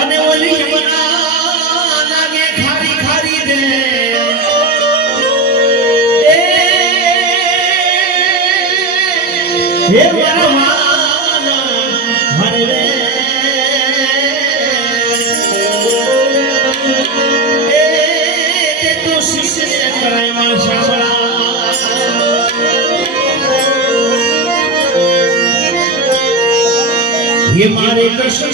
અને ઓલી જમના લાગે ખારી ખારી દે હે વરવાન હરવે ये मारे कृष्ण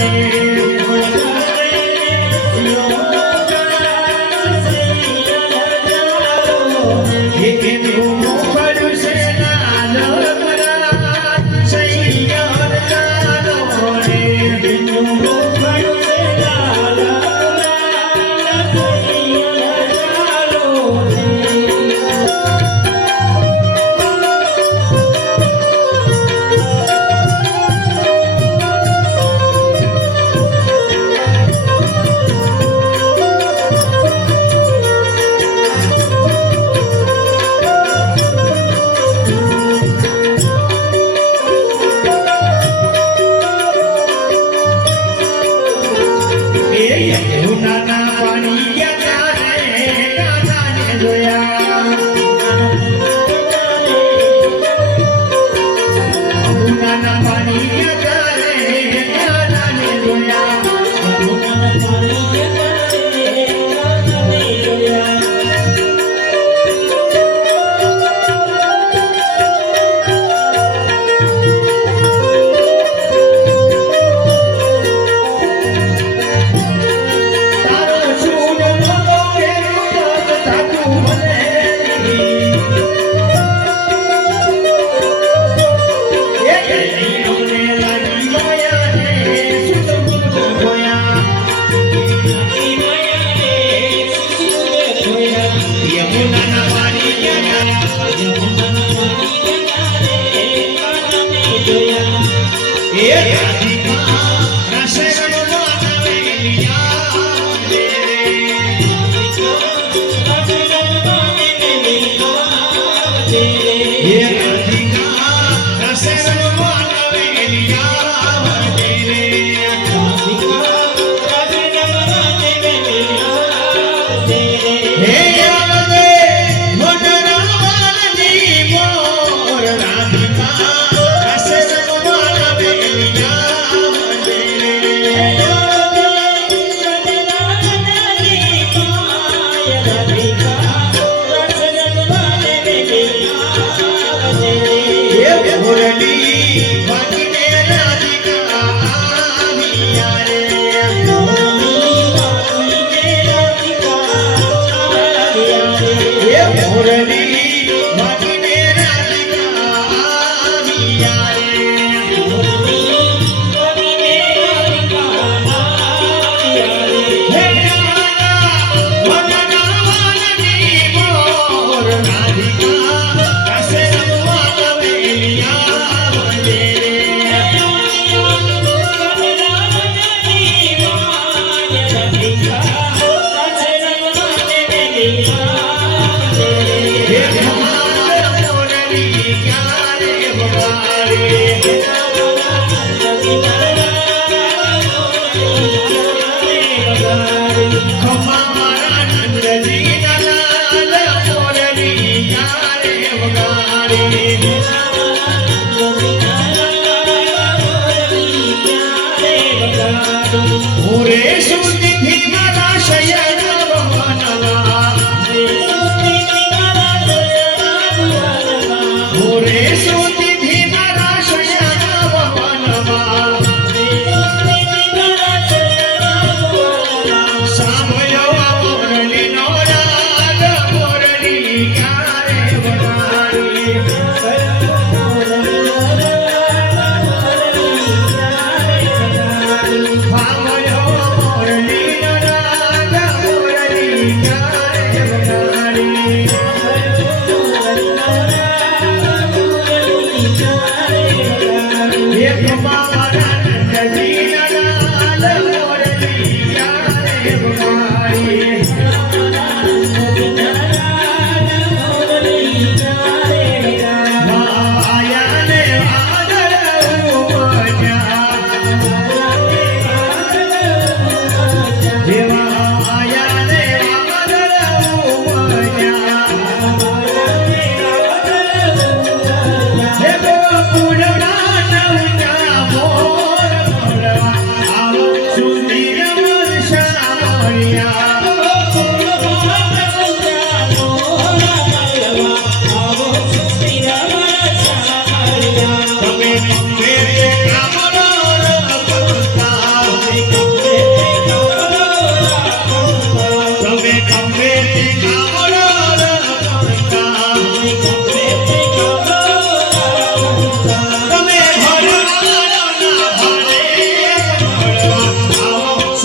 You. রাশের Por eso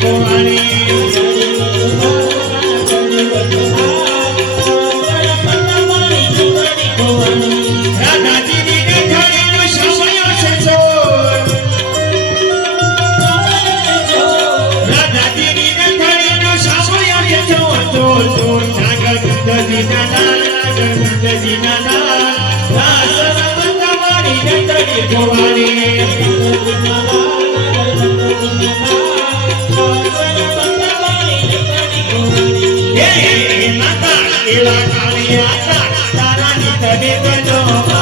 ಠಾಣಿ કાળિયા તારા ની તને બજો